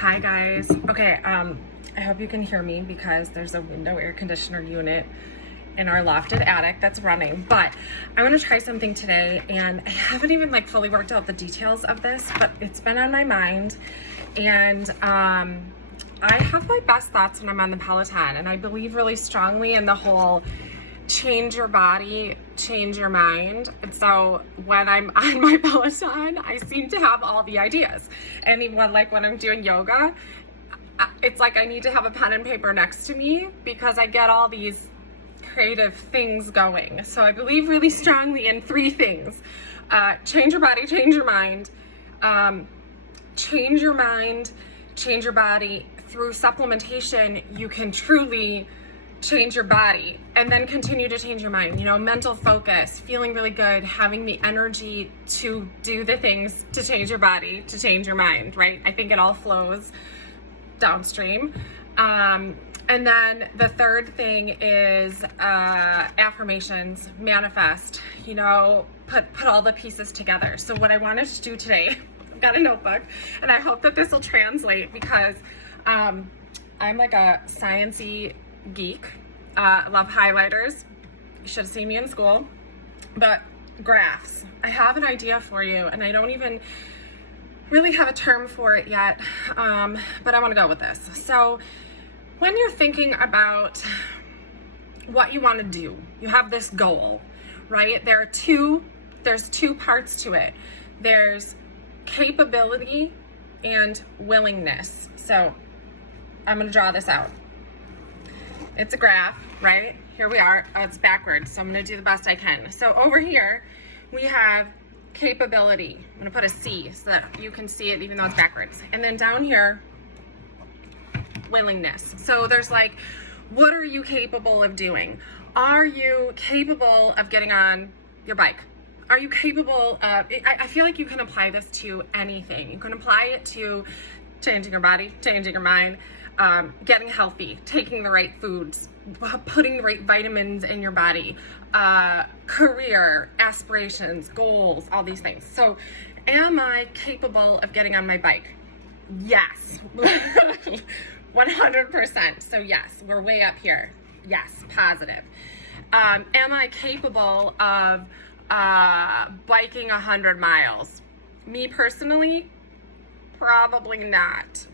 Hi guys. Okay, I hope you can hear me because there's a window air conditioner unit in our lofted attic that's running. But I want to try something today, and I haven't even fully worked out the details of this, but it's been on my mind. And I have my best thoughts when I'm on the Peloton, and I believe really strongly in the whole change your body, change your mind. And so when I'm on my Peloton, I seem to have all the ideas. And even when I'm doing yoga, it's like I need to have a pen and paper next to me because I get all these creative things going. So I believe really strongly in three things. Change your body, change your mind. Change your mind, change your body. Through supplementation, you can truly change your body and then continue to change your mind. Mental focus, feeling really good, having the energy to do the things to change your body, to change your mind, right? I think it all flows downstream. And then the third thing is affirmations, manifest, put all the pieces together. So what I wanted to do today, I've got a notebook, and I hope that this will translate because I'm like a sciencey geek. I love highlighters. You should have seen me in school. But graphs. I have an idea for you, and I don't even really have a term for it yet, but I want to go with this. So when you're thinking about what you want to do, you have this goal, right? There's two parts to it. There's capability and willingness. So I'm going to draw this out. It's a graph, right? Here we are. Oh, it's backwards, so I'm going to do the best I can. So over here, we have capability. I'm going to put a C so that you can see it even though it's backwards. And then down here, willingness. So there's what are you capable of doing? Are you capable of getting on your bike? Are you capable of, I feel like you can apply this to anything. You can apply it to changing your body, changing your mind, getting healthy, taking the right foods, putting the right vitamins in your body, career, aspirations, goals, all these things. So am I capable of getting on my bike? Yes. 100%. So yes, we're way up here. Yes, positive. Am I capable of biking 100 miles? Me personally, probably not.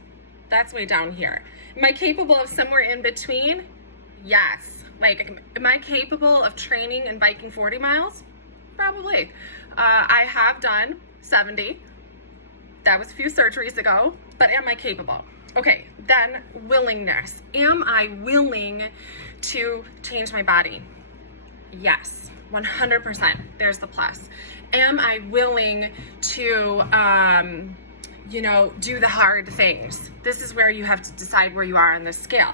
That's way down here. Am I capable of somewhere in between? Yes. Am I capable of training and biking 40 miles? Probably. I have done 70. That was a few surgeries ago, but am I capable? Okay, then willingness. Am I willing to change my body? Yes, 100%. There's the plus. Am I willing to, do the hard things? This is where you have to decide where you are on this scale.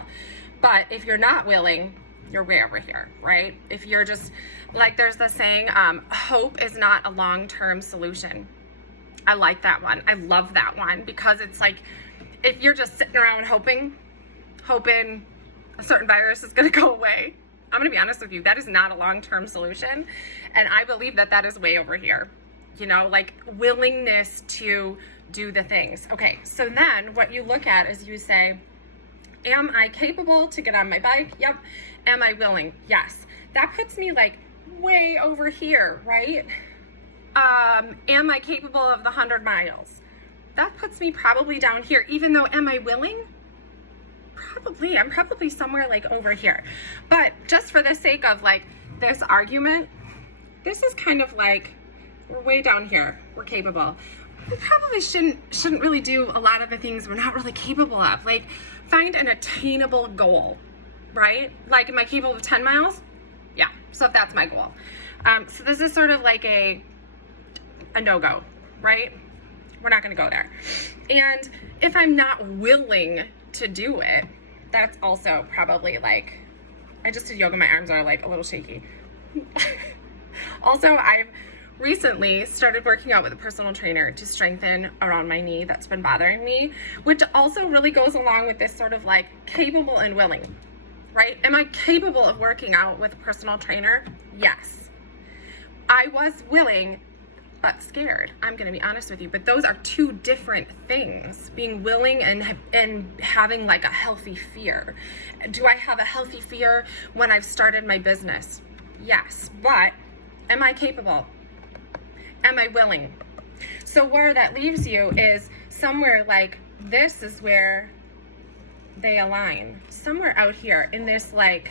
But if you're not willing, you're way over here, right? If you're just, there's the saying, hope is not a long-term solution. I like that one. I love that one because it's if you're just sitting around hoping a certain virus is going to go away, I'm going to be honest with you, that is not a long-term solution. And I believe that is way over here, willingness to do the things. Okay, so then what you look at is you say, am I capable to get on my bike? Yep. Am I willing? Yes. That puts me way over here, right? Am I capable of the 100 miles? That puts me probably down here, even though am I willing? Probably. I'm probably somewhere over here. But just for the sake of this argument, this is kind of we're way down here. We're capable. We probably shouldn't really do a lot of the things we're not really capable of. Find an attainable goal, right? Am I capable of 10 miles? Yeah. So if that's my goal. So this is sort of a no-go, right? We're not going to go there. And if I'm not willing to do it, that's also probably I just did yoga. My arms are a little shaky. Also, I've recently started working out with a personal trainer to strengthen around my knee that's been bothering me, which also really goes along with this sort of capable and willing, right? Am I capable of working out with a personal trainer? Yes. I was willing but scared. I'm going to be honest with you. But those are two different things, being willing and having like a healthy fear. Do I have a healthy fear when I've started my business? Yes. But am I capable? Am I willing? So where that leaves you is somewhere like this is where they align. Somewhere out here in this, like,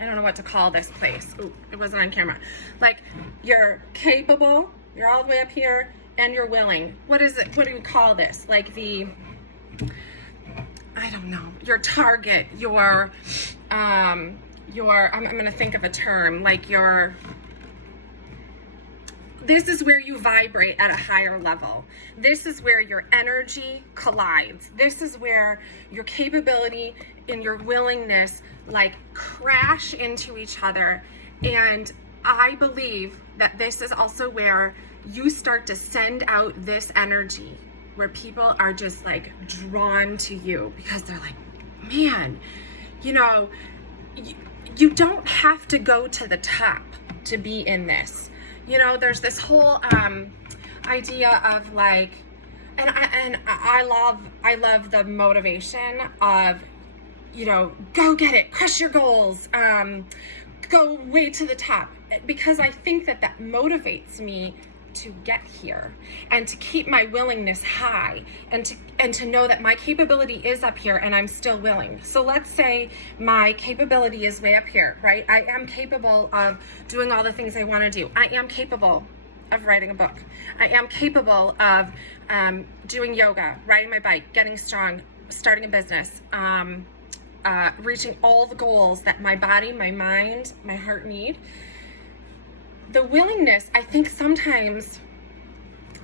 I don't know what to call this place. Ooh, it wasn't on camera. Like, you're capable, you're all the way up here, and you're willing. What is it? What do we call this? Like I don't know, your target, I'm going to think of a term, like this is where you vibrate at a higher level. This is where your energy collides. This is where your capability and your willingness like crash into each other. And I believe that this is also where you start to send out this energy where people are just like drawn to you because they're like, man, you know, you don't have to go to the top to be in this. You know, there's this whole idea of like, and I love the motivation of, you know, go get it, crush your goals, go way to the top, because I think that motivates me to get here and to keep my willingness high and to know that my capability is up here and I'm still willing. So let's say my capability is way up here, right? I am capable of doing all the things I want to do. I am capable of writing a book. I am capable of doing yoga, riding my bike, getting strong, starting a business, reaching all the goals that my body, my mind, my heart need. The willingness, I think, sometimes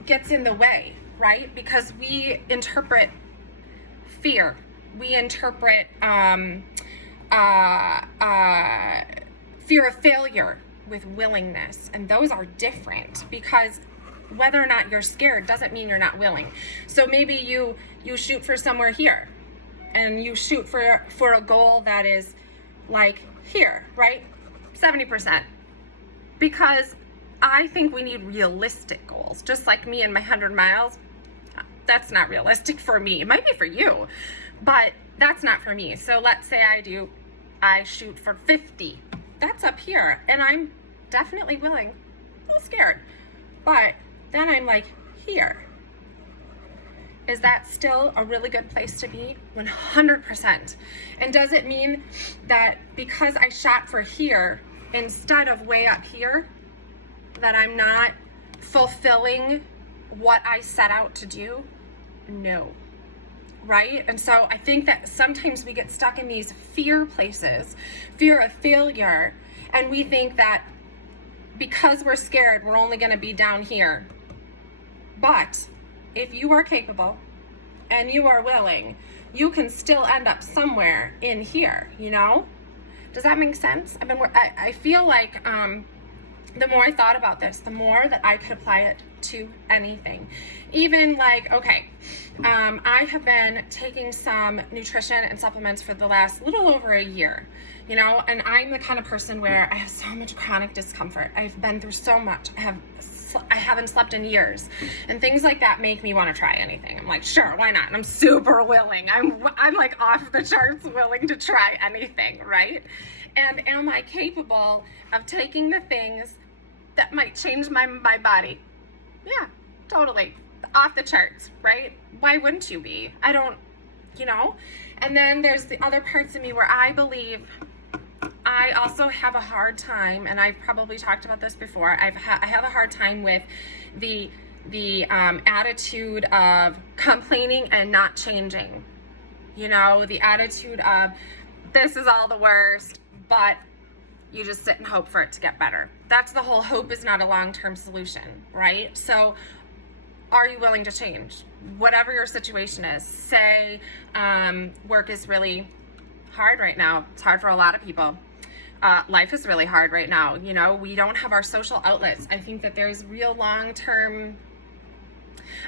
gets in the way, right? Because we interpret fear. We interpret fear of failure with willingness. And those are different, because whether or not you're scared doesn't mean you're not willing. So maybe you shoot for somewhere here, and you shoot for a goal that is like here, right? 70%. Because I think we need realistic goals. Just like me and my 100 miles, that's not realistic for me. It might be for you, but that's not for me. So let's say I shoot for 50. That's up here, and I'm definitely willing. A little scared, but then I'm like, here. Is that still a really good place to be? 100%. And does it mean that because I shot for here instead of way up here, that I'm not fulfilling what I set out to do? No. Right? And so I think that sometimes we get stuck in these fear places, fear of failure, and we think that because we're scared, we're only going to be down here. But if you are capable and you are willing, you can still end up somewhere in here, you know? Does that make sense? I feel like the more I thought about this, the more that I could apply it to anything. Even like, okay, I have been taking some nutrition and supplements for the last little over a year, you know, and I'm the kind of person where I have so much chronic discomfort. I've been through so much. I haven't slept in years, and things like that make me want to try anything. I'm like, sure, why not? And I'm super willing. I'm like off the charts willing to try anything, right? And am I capable of taking the things that might change my body? Yeah, totally. Off the charts, right? Why wouldn't you be? I don't, you know? And then there's the other parts of me where I believe I also have a hard time, and I've probably talked about this before, I have a hard time with the attitude of complaining and not changing. You know, the attitude of this is all the worst, but you just sit and hope for it to get better. That's the whole hope is not a long-term solution, right? So are you willing to change? Whatever your situation is. Say work is really hard right now. It's hard for a lot of people. Life is really hard right now. You know, we don't have our social outlets. I think that there's real long-term,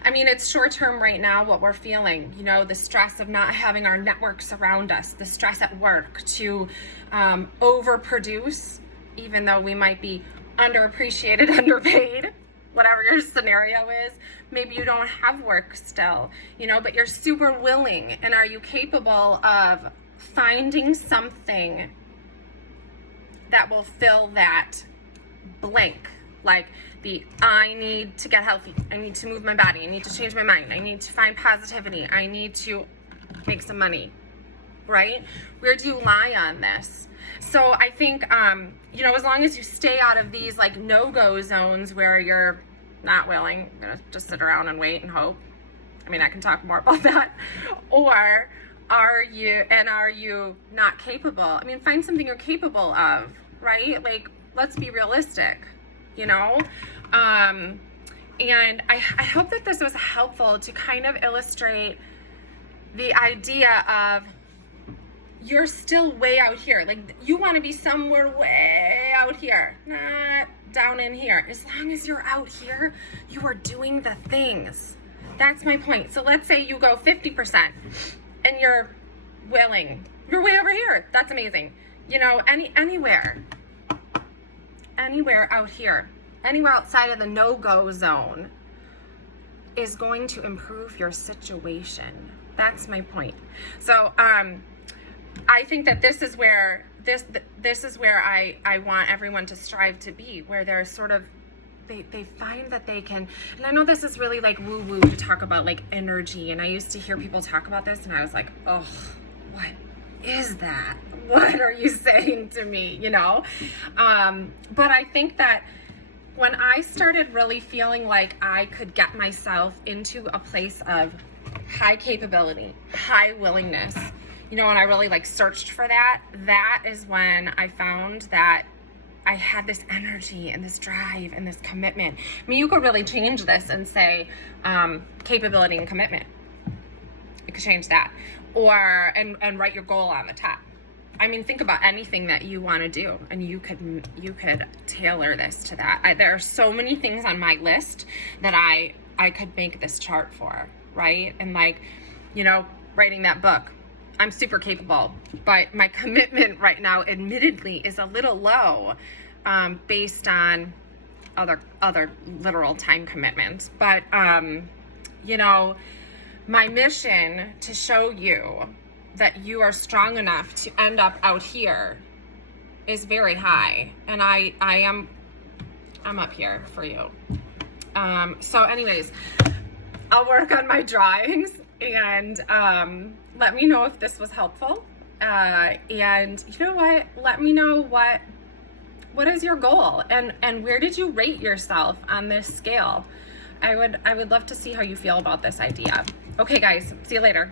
it's short-term right now what we're feeling, you know, the stress of not having our networks around us, the stress at work to overproduce, even though we might be underappreciated, underpaid, whatever your scenario is. Maybe you don't have work still, you know, but you're super willing. And are you capable of finding something that will fill that blank? Like I need to get healthy. I need to move my body. I need to change my mind. I need to find positivity. I need to make some money, right? Where do you lie on this? So I think, you know, as long as you stay out of these like no-go zones where you're not willing, you're gonna just sit around and wait and hope. I mean, I can talk more about that. Or are you not capable? I mean, find something you're capable of, right? Like, let's be realistic, you know? And I hope that this was helpful to kind of illustrate the idea of you're still way out here. Like, you want to be somewhere way out here, not down in here. As long as you're out here, you are doing the things. That's my point. So let's say you go 50% and you're willing. You're way over here. That's amazing. You know, anywhere out here, anywhere outside of the no-go zone is going to improve your situation. That's my point. So, I think that this is where I want everyone to strive to be, where they're sort of, they find that they can, and I know this is really like woo-woo to talk about like energy, and I used to hear people talk about this and I was like, oh, what is that? What are you saying to me, you know? But I think that when I started really feeling like I could get myself into a place of high capability, high willingness, you know, and I really like searched for that, that is when I found that I had this energy and this drive and this commitment. I mean, you could really change this and say capability and commitment. You could change that, or and write your goal on the top. I mean, think about anything that you want to do, and you could tailor this to that. There are so many things on my list that I could make this chart for, right? And like, you know, writing that book. I'm super capable, but my commitment right now, admittedly, is a little low based on other literal time commitments. But, you know, my mission to show you that you are strong enough to end up out here is very high. And I'm up here for you. So anyways, I'll work on my drawings and let me know if this was helpful. And you know what? Let me know what is your goal and where did you rate yourself on this scale? I would love to see how you feel about this idea. Okay, guys, see you later.